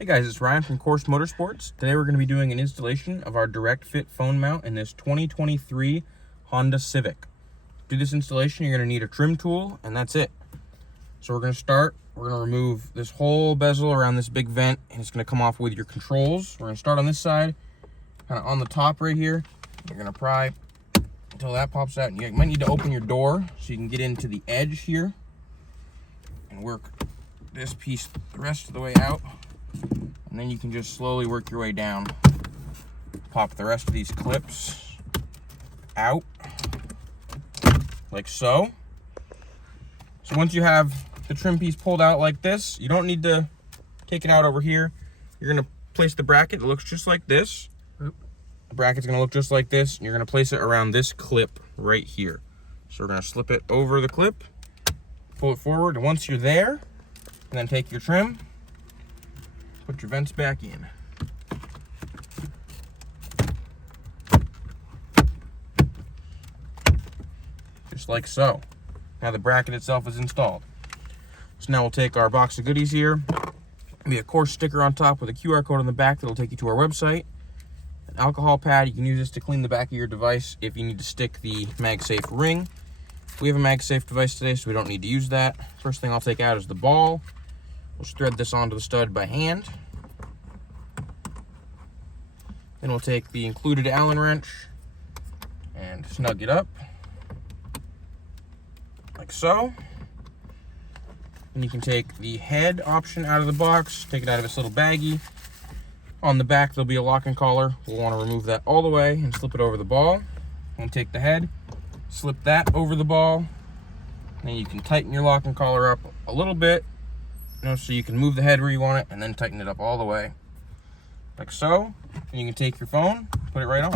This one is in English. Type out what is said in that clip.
Hey guys, it's Ryan from Course Motorsports. Today we're going to be doing an installation of our direct fit phone mount in this 2023 Honda Civic. To do this installation, you're going to need a trim tool, and that's it. So we're going to remove this whole bezel around this big vent, and it's going to come off with your controls. We're going to start on this side, kind of on the top right here. You're going to pry until that pops out, and you might need to open your door so you can get into the edge here and work this piece the rest of the way out. And then you can just slowly work your way down. Pop the rest of these clips out, like so. So once you have the trim piece pulled out like this, you don't need to take it out over here. You're gonna place the bracket. It looks just like this. The bracket's gonna look just like this, and you're gonna place it around this clip right here. So we're gonna slip it over the clip, pull it forward, and once you're there, and then take your trim, put your vents back in. Just like so. Now the bracket itself is installed. So now we'll take our box of goodies here. Be a course sticker on top with a QR code on the back that'll take you to our website. An alcohol pad, you can use this to clean the back of your device if you need to stick the MagSafe ring. We have a MagSafe device today, so we don't need to use that. First thing I'll take out is the ball. We'll just thread this onto the stud by hand. Then we'll take the included Allen wrench and snug it up, like so. And you can take the head option out of the box, take it out of its little baggie. On the back there'll be a locking collar. We'll want to remove that all the way and slip it over the ball. We'll take the head, slip that over the ball. Then you can tighten your locking collar up a little bit, so you can move the head where you want it and then tighten it up all the way, like so. And you can take your phone, put it right on.